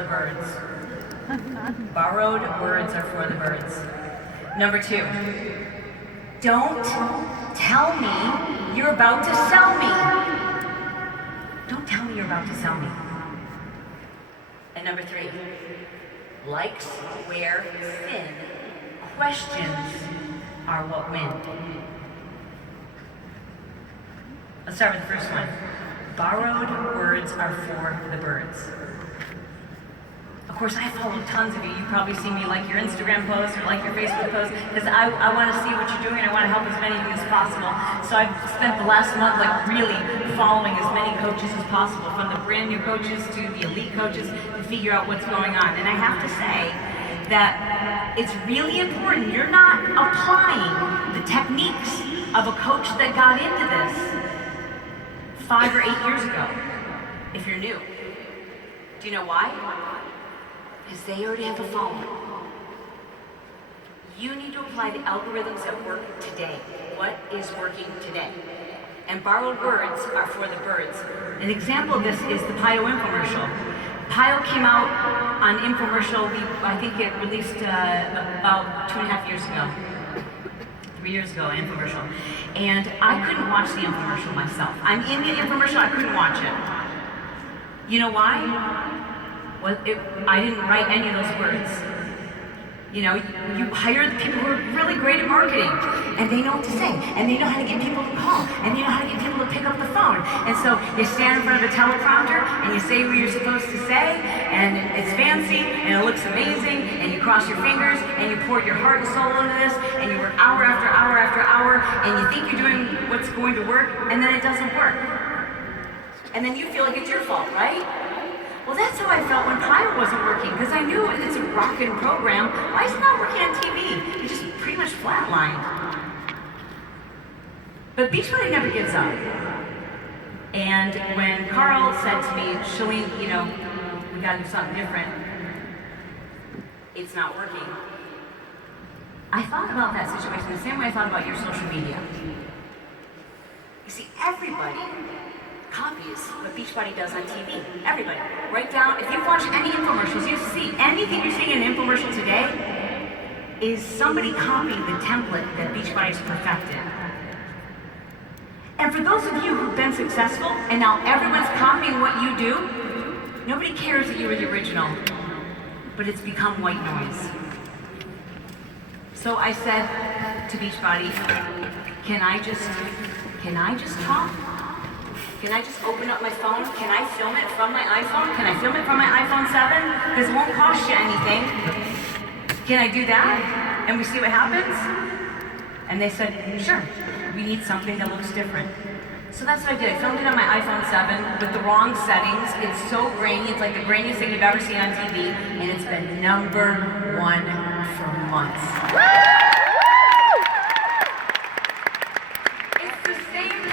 The birds. Borrowed words are for the birds. Number 2, don't tell me you're about to sell me. Don't tell me you're about to sell me. And number 3, likes wear thin. Questions are what win. Let's start with the first one. Borrowed words are for the birds. Of course, I follow tons of you. You probably see me like your Instagram posts or like your Facebook posts because I want to see what you're doing and I want to help as many of you as possible. So I've spent the last month really following as many coaches as possible, from the brand new coaches to the elite coaches, to figure out what's going on. And I have to say that it's really important. You're not applying the techniques of a coach that got into this 5 or 8 years ago, if you're new. Do you know why? Because they already have a following. You need to apply the algorithms that work today. What is working today? And borrowed words are for the birds. An example of this is the Pio infomercial. Pio came out on infomercial, I think it released about 2.5 years ago. 3 years ago, an infomercial. And I couldn't watch the infomercial myself. I'm in the infomercial, I couldn't watch it. You know why? Well, I didn't write any of those words. You know, you hire the people who are really great at marketing, and they know what to say, and they know how to get people to call, and they know how to get people to pick up the phone. And so you stand in front of a teleprompter, and you say what you're supposed to say, and it's fancy, and it looks amazing, and you cross your fingers, and you pour your heart and soul into this, and you work hour after hour after hour, and you think you're doing what's going to work, and then it doesn't work. And then you feel like it's your fault, right? Well, that's how I felt when Pio wasn't working, because I knew it's a rockin' program. Why is it not working on TV? It just pretty much flatlined. But Beachbody never gives up. And when Carl said to me, Chalene, you know, we gotta do something different, it's not working. I thought about that situation the same way I thought about your social media. You see, everybody copies what Beachbody does on TV. Everybody. Write down, if you watch any infomercials, you see anything you're seeing in an infomercial today is somebody copying the template that Beachbody's perfected. And for those of you who've been successful and now everyone's copying what you do, nobody cares that you were the original, but it's become white noise. So I said to Beachbody, can I just talk? Can I just open up my phone? Can I film it from my iPhone? Can I film it from my iPhone 7? Because it won't cost you anything. Can I do that? And we see what happens? And they said, sure, we need something that looks different. So that's what I did. I filmed it on my iPhone 7 with the wrong settings. It's so grainy. It's like the grainiest thing you've ever seen on TV. And it's been #1 for months.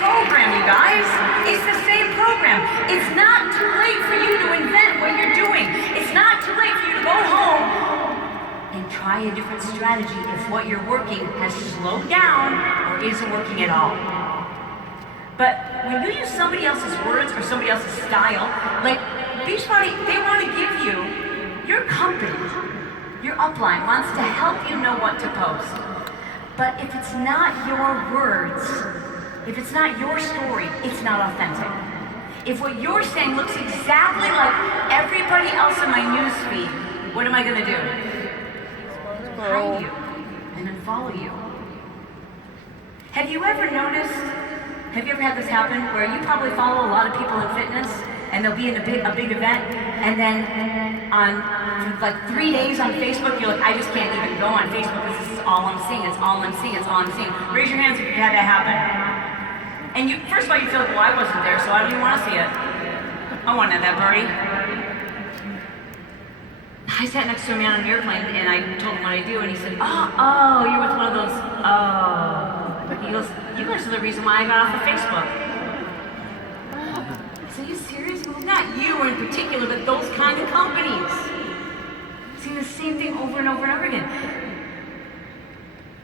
Program, you guys. It's the same program. It's not too late for you to invent what you're doing. It's not too late for you to go home and try a different strategy if what you're working has slowed down or isn't working at all. But when you use somebody else's words or somebody else's style, like Beachbody, they want to give you, your company, your upline wants to help you know what to post. But if it's not your words, if it's not your story, it's not authentic. If what you're saying looks exactly like everybody else in my news feed, what am I going to do? Hide you and unfollow you. Have you ever had this happen where you probably follow a lot of people in fitness and they'll be in a big event, and then for like 3 days on Facebook, you're like, I just can't even go on Facebook because this is all I'm seeing, it's all I'm seeing, it's all I'm seeing. Raise your hands if you've had that happen. And first of all, you feel like, well, I wasn't there, so I don't even want to see it. I wasn't at that party. I sat next to a man on an airplane, and I told him what I do, and he said, oh, you're with one of those, He goes, you guys are the reason why I got off of Facebook. I said, are you serious? Well, not you in particular, but those kind of companies. Seeing the same thing over and over and over again.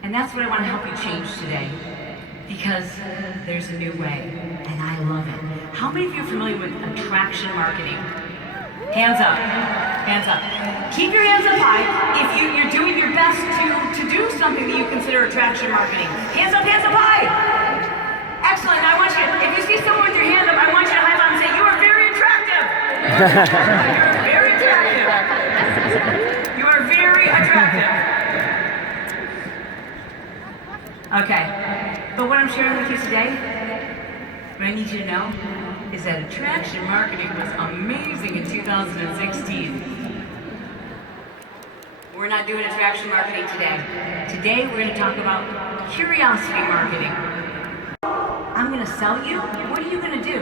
And that's what I want to help you change today. Because there's a new way, and I love it. How many of you are familiar with attraction marketing? Hands up. Hands up. Keep your hands up high if you're doing your best to do something that you consider attraction marketing. Hands up high. Excellent. Now I want you, if you see someone with your hand up, I want you to high five and say, you are very attractive. You're very attractive. You are very attractive. Okay. But what I'm sharing with you today, what I need you to know, is that attraction marketing was amazing in 2016. We're not doing attraction marketing today. Today we're going to talk about curiosity marketing. I'm going to sell you. What are you going to do?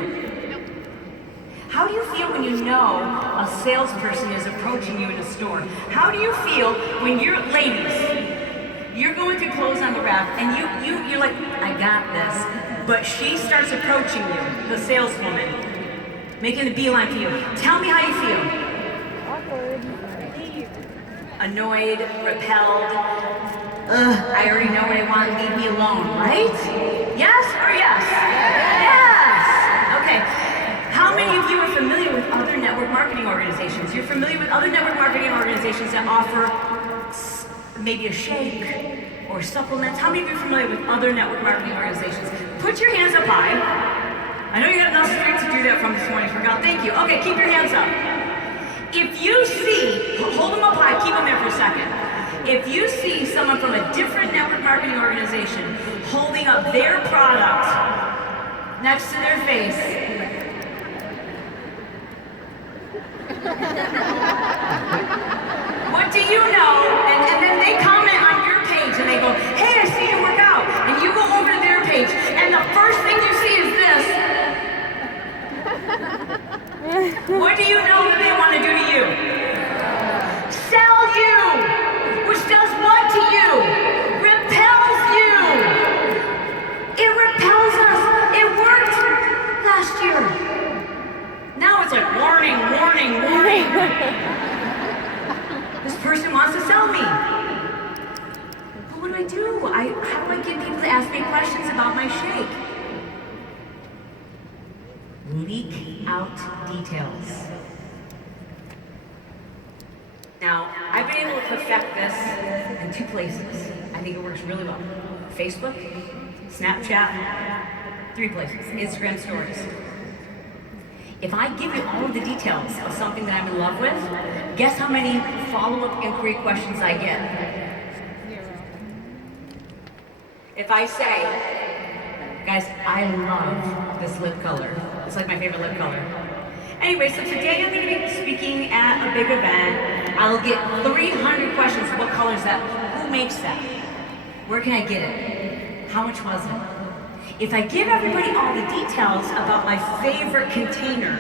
How do you feel when you know a salesperson is approaching you in a store? How do you feel when you're, ladies, you're going to close on the rack and you're like, I got this. But she starts approaching you, the saleswoman, making a beeline for you. Tell me how you feel. Awkward. Annoyed, repelled. I already know what I want, leave me alone, right? Yes or yes? Yes! Okay. How many of you are familiar with other network marketing organizations? You're familiar with other network marketing organizations that offer maybe a shake or supplements? How many of you are familiar with other network marketing organizations? Put your hands up high. I know you got enough strength to do that from this morning, forgot. Thank you. Okay, keep your hands up. If you see, hold them up high, keep them there for a second. If you see someone from a different network marketing organization holding up their product next to their face, what do you know? And then they comment on your page and they go, hey, I see you work out. And you go over to their page and the first thing you see is this. What do you know that they want to do to you? Sell you! Which does what to you? Repels you! It repels us! It worked last year! Now it's like warning, warning, warning! This person wants to sell me! But what do I do? How do I get people to ask me questions about my shake? Leak out details. Now, I've been able to perfect this in 2 places. I think it works really well. Facebook, Snapchat, 3 places, Instagram stories. If I give you all of the details of something that I'm in love with, guess how many follow-up inquiry questions I get? 0. If I say, guys, I love this lip color. It's like my favorite lip color. Anyway, so today I'm going to be speaking at a big event. I'll get 300 questions. What color is that? Who makes that? Where can I get it? How much was it? If I give everybody all the details about my favorite container,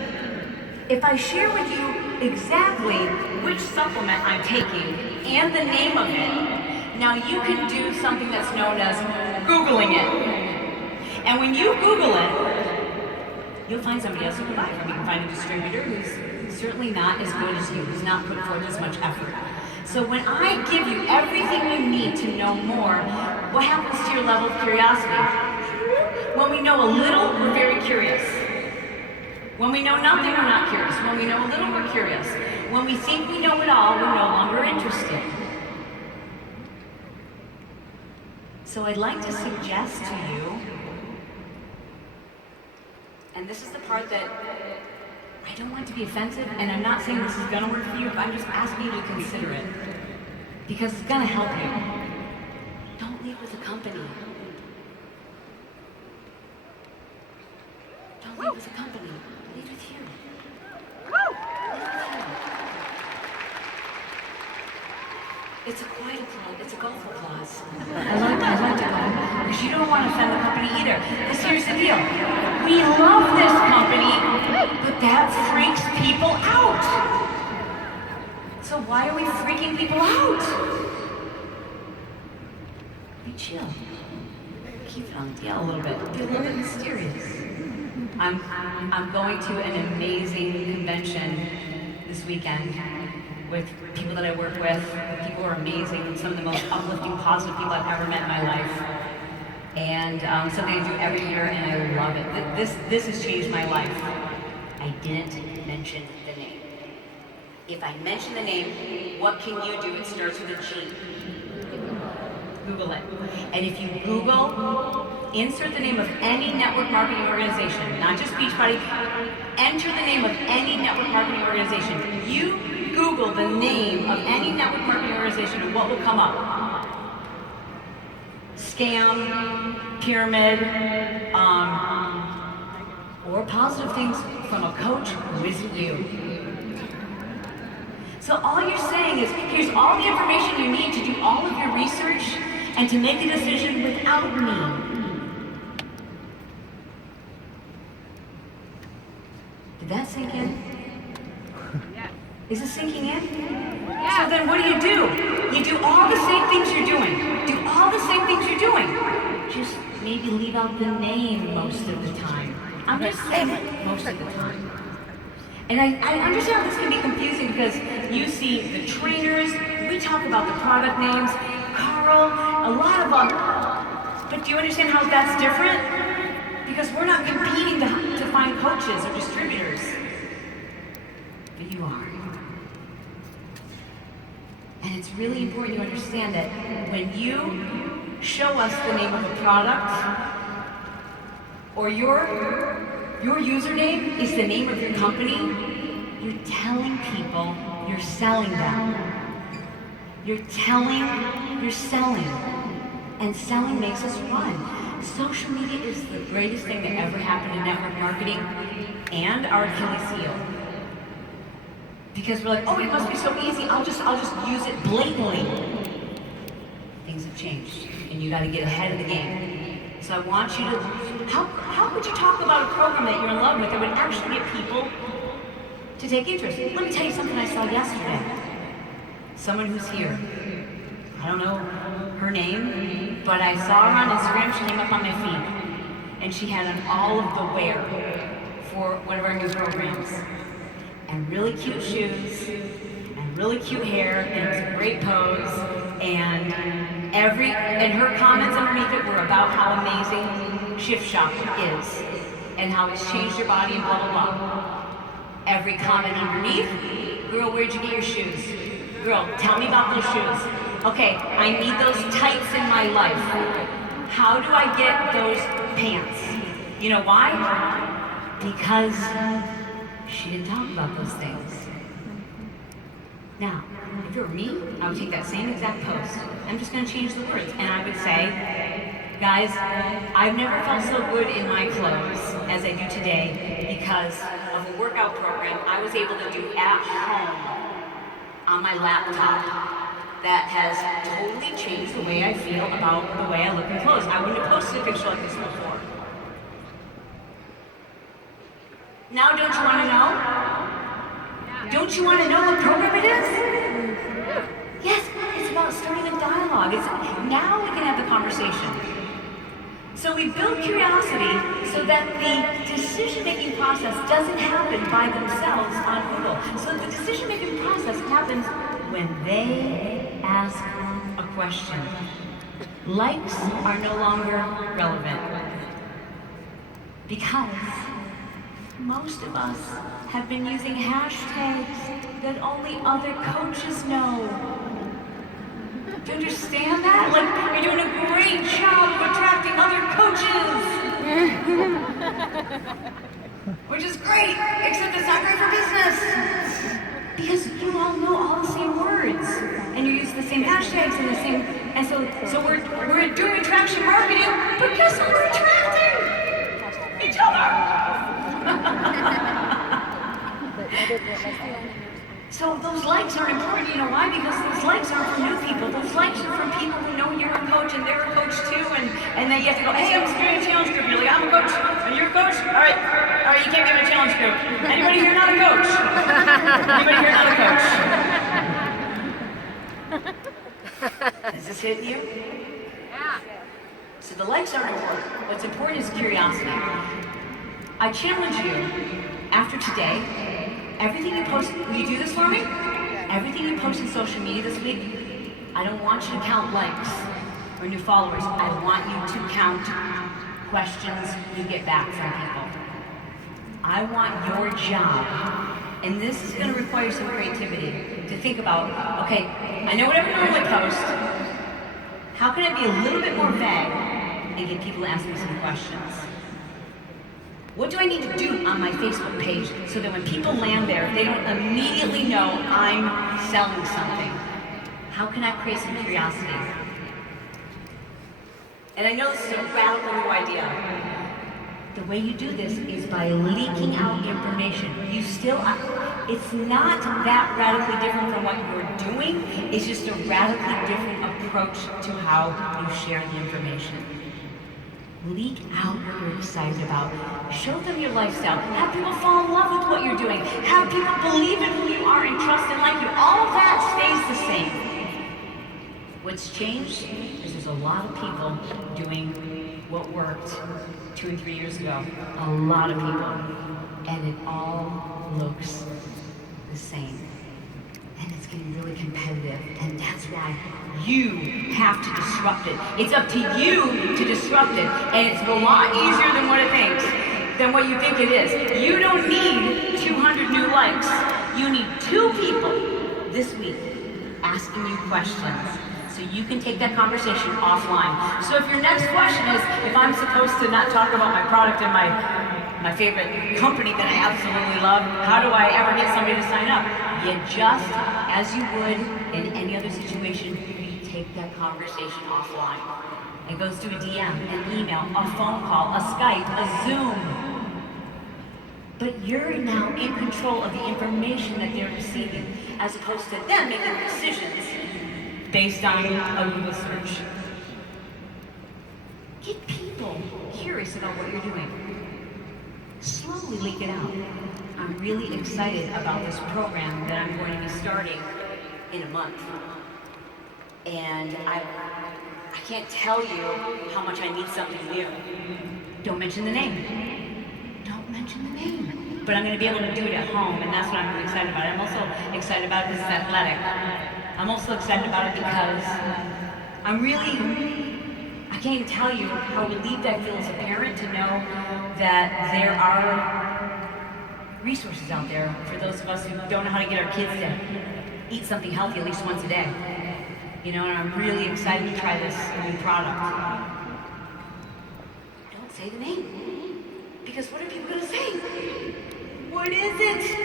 if I share with you exactly which supplement I'm taking and the name of it, now you can do something that's known as Googling it. And when you Google it, you'll find somebody else who can buy from you. You can find a distributor who's certainly not as good as you, who's not put forth as much effort. So when I give you everything you need to know more, what happens to your level of curiosity? When we know a little, we're very curious. When we know nothing, we're not curious. When we know a little, we're curious. When we think we know it all, we're no longer interested. So I'd like to suggest to you, and this is the part that I don't want to be offensive, and I'm not saying this is going to work for you, but I'm just asking you to consider it. Because it's going to help you. Don't leave with a company. Don't leave with a company. Leave with you. Leave with you. It's a quiet applause. It's a golf applause. I like to go. Because you don't want to offend the company either. Because here's the deal. We love this company, but that freaks people out. So why are we freaking people out? Be chill. Keep it on the DL a little bit. Be a little bit mysterious. I'm going to an amazing convention this weekend with people that I work with. People are amazing. Some of the most uplifting, positive people I've ever met in my life. And something I do every year, and I love it. This has changed my life. I didn't mention the name. If I mention the name, what can you do? It starts with a G. Google it. And if you Google, insert the name of any network marketing organization, not just Beachbody, enter the name of any network marketing organization. You Google the name of any network marketing organization and what will come up? Scam, pyramid, or positive things from a coach who isn't you. So all you're saying is, here's all the information you need to do all of your research and to make a decision without me. Did that sink in? Yeah. Is it sinking in? Yeah. So then what do? You do all the same things you're doing. Do all the same things you're doing. Just maybe leave out the name most of the time. I'm just saying most of the time. And I understand how this can be confusing because you see the trainers, we talk about the product names, Carl, a lot of them. But do you understand how that's different? Because we're not competing to find coaches or distributors. But you are. And it's really important you understand that when you show us the name of a product, or your username is the name of your company, you're telling people you're selling them. You're selling. And selling makes us run. Social media is the greatest thing that ever happened in network marketing and our Achilles heel. Because we're like, oh, it must be so easy, I'll just use it blatantly. Things have changed, and you gotta get ahead of the game. So I want you to, how could you talk about a program that you're in love with that would actually get people to take interest? Let me tell you something I saw yesterday. Someone who's here. I don't know her name, but I saw her on Instagram, she came up on my feed. And she had on all of the wear for one of our new programs. And really cute shoes, and really cute hair, and it was a great pose, and her comments underneath it were about how amazing Shift Shop is, and how it's changed your body and blah, blah, blah. Every comment underneath, girl, where'd you get your shoes? Girl, tell me about those shoes. Okay, I need those tights in my life. How do I get those pants? You know why? Because she didn't talk about those things. Now, if it were me, I would take that same exact post. I'm just going to change the words. And I would say, guys, I've never felt so good in my clothes as I do today because of a workout program I was able to do at home on my laptop that has totally changed the way I feel about the way I look in clothes. I wouldn't have posted a picture like this before. Now, don't you want to know? Don't you want to know what program it is? Yes, it's about starting a dialogue. Now we can have the conversation. So we build curiosity so that the decision-making process doesn't happen by themselves on Google. So the decision-making process happens when they ask a question. Likes are no longer relevant because most of us have been using hashtags that only other coaches know. Do you understand that? Like, you're doing a great job of attracting other coaches. Which is great, except it's not great for business. Because you all know all the same words. And you use the same hashtags and the same, and so we're doing attraction marketing, but guess what we're attracting? Each other. So those likes are important, you know why? Because those likes aren't from new people. Those likes are from people who know you're a coach and they're a coach too, and then you have to go, hey, I'm doing a challenge group. You're like, I'm a coach, and you're a coach? All right, you can't get in a challenge group. Anybody here not a coach? Anybody here not a coach? Is this hitting you? Yeah. So the likes aren't important. What's important is curiosity. I challenge you, after today, everything you post, will you do this for me? Everything you post on social media this week, I don't want you to count likes or new followers. I want you to count questions you get back from people. I want your job And this is going to require some creativity to think about, okay, I know what I would normally post. How can I be a little bit more vague and get people to ask me some questions? What do I need to do on my Facebook page so that when people land there, they don't immediately know I'm selling something? How can I create some curiosity? And I know this is a radical new idea. The way you do this is by leaking out information. It's not that radically different from what you're doing. It's just a radically different approach to how you share the information. Leak out what you're excited about. Show them your lifestyle. Have people fall in love with what you're doing. Have people believe in who you are and trust and like you. All of that stays the same. What's changed is there's a lot of people doing what worked 2 and 3 years ago. A lot of people. And it all looks the same. And it's getting really competitive. And that's why you have to disrupt it. It's up to you to disrupt it. And it's a lot easier than what you think it is. You don't need 200 new likes. You need 2 people this week asking you questions. So you can take that conversation offline. So if your next question is, if I'm supposed to not talk about my product and my favorite company that I absolutely love, how do I ever get somebody to sign up? You just, as you would in any other situation, you take that conversation offline. It goes to a DM, an email, a phone call, a Skype, a Zoom. But you're now in control of the information that they're receiving, as opposed to them making decisions based on a Google search. Get people curious about what you're doing. Slowly leak it out. I'm really excited about this program that I'm going to be starting in a month. And I can't tell you how much I need something new. Don't mention the name. Don't mention the name. But I'm going to be able to do it at home, and that's what I'm really excited about. I'm also excited about this athletic. I'm also excited about it because I can't even tell you how relieved I feel as a parent to know that there are resources out there for those of us who don't know how to get our kids to eat something healthy at least once a day. You know, and I'm really excited to try this new product. Don't say the name. Because what are people going to say? What is it?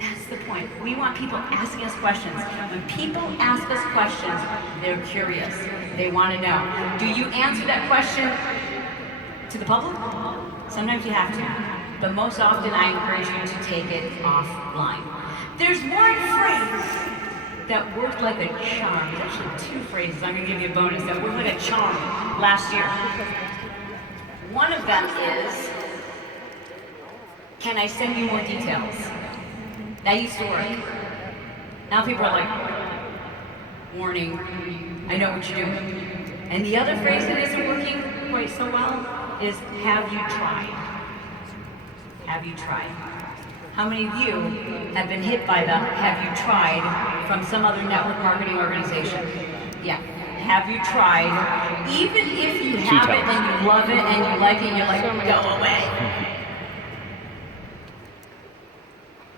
That's the point. We want people asking us questions. When people ask us questions, they're curious. They want to know. Do you answer that question to the public? Sometimes you have to. But most often I encourage you to take it offline. There's one phrase that worked like a charm. There's actually 2 phrases. I'm going to give you a bonus that worked like a charm last year. One of them is, can I send you more details? That used to work. Now people are like, warning, I know what you're doing. And the other phrase that isn't working quite so well is, have you tried? Have you tried? How many of you have been hit by the have you tried from some other network marketing organization? Yeah. Have you tried? Even if you have it and you love it and you like it, you're like, go away.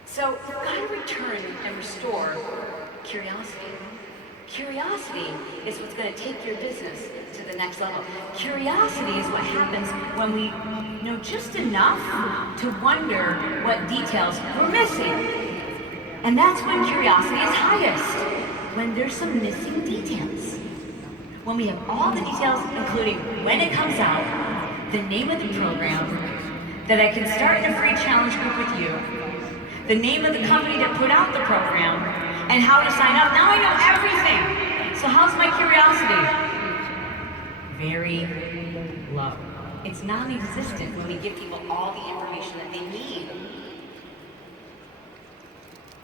So we've got to return and restore curiosity. Curiosity is what's going to take your business to the next level. Curiosity is what happens when we know just enough to wonder what details we're missing. And that's when curiosity is highest, when there's some missing details. When we have all the details, including when it comes out, the name of the program, that I can start in a free challenge group with you, the name of the company that put out the program, and how to sign up. Now I know everything. So how's my curiosity? Very low. It's non-existent when we give people all the information that they need.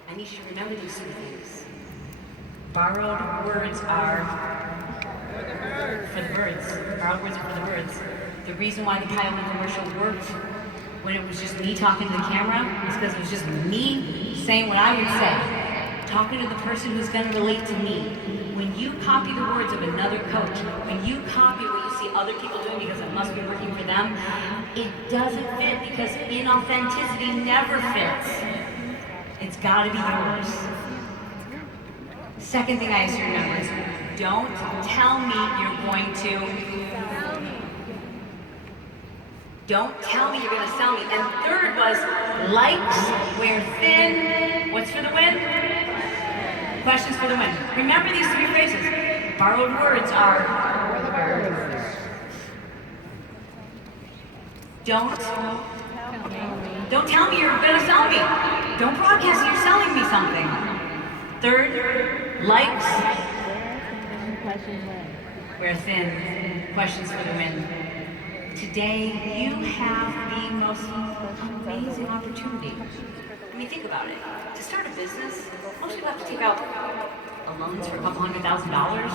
I need you to remember these 2 things. Borrowed words are for the birds. Borrowed words are for the birds. The reason why the pilot commercial worked when it was just me talking to the camera is because it was just me saying what I would say. Talking to the person who's going to relate to me. When you copy the words of another coach, when you copy what you see other people doing because it must be working for them, it doesn't fit because inauthenticity never fits. It's gotta be yours. Second thing I ask you to remember is, don't tell me you're going to. Don't tell me you're gonna sell me. And third was, likes wear thin. What's for the win? Questions for the win. Remember these three phrases. Borrowed words are, don't tell me you're gonna sell me. Don't broadcast you're selling me something. Third, likes wear thin. Questions for the win. Today, you have the most amazing opportunity. I mean, think about it. To start a business, most people have to take out loans for a couple $100,000,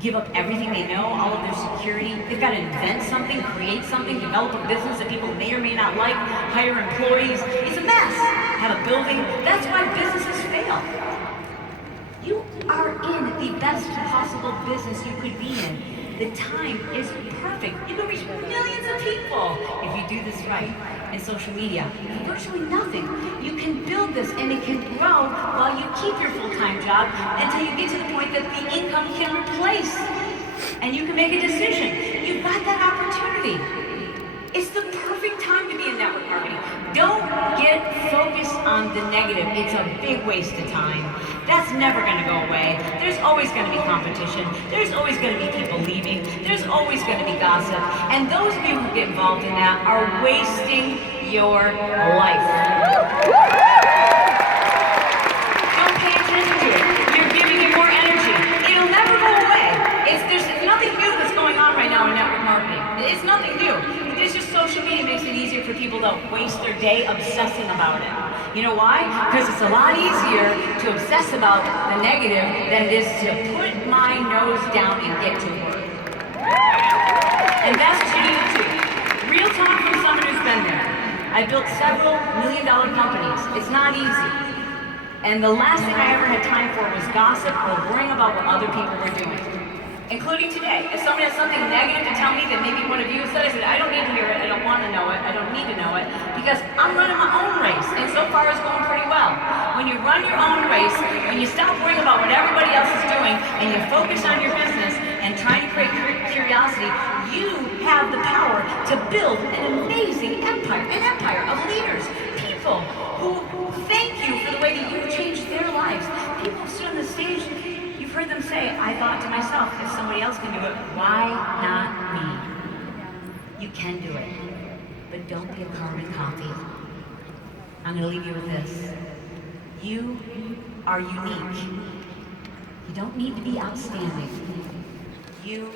give up everything they know, all of their security. They've got to invent something, create something, develop a business that people may or may not like, hire employees. It's a mess. Have a building. That's why businesses fail. You are in the best possible business you could be in. The time is perfect. You can reach millions of people if you do this right. In social media, virtually nothing. You can build this and it can grow while you keep your full-time job until you get to the point that the income can replace. And you can make a decision. You've got that opportunity. It's the perfect time to be in network marketing. Don't get focused on the negative. It's a big waste of time. That's never going to go away. There's always going to be competition. There's always going to be people leaving. There's always going to be gossip. And those of you who get involved in that are wasting your life. Don't pay attention to it. You're giving it more energy. It'll never go away. There's nothing new that's going on right now in network marketing. It's nothing new. It's just social media makes it easier for people to waste their day obsessing about it. You know why? Because it's a lot easier to obsess about the negative than it is to put my nose down and get to work. And that's what you need to do. Real talk from someone who's been there. I built several million-dollar companies. It's not easy. And the last thing I ever had time for was gossip or worrying about what other people were doing. Including today. If somebody has something negative to tell me that maybe one of you said, I said, I don't need to hear it, I don't want to know it, I don't need to know it, because I'm running my own race, and so far it's going pretty well. When you run your own race, when you stop worrying about what everybody else is doing, and you focus on your business and trying to create curiosity, you have the power to build an amazing empire, an empire of leaders, people who thank you for the way that you've changed their lives. People who stood on the stage, you've heard them say, I thought to myself, if somebody else can do it, why not me? You can do it, but don't be a carbon copy. I'm going to leave you with this. You are unique. You don't need to be outstanding. You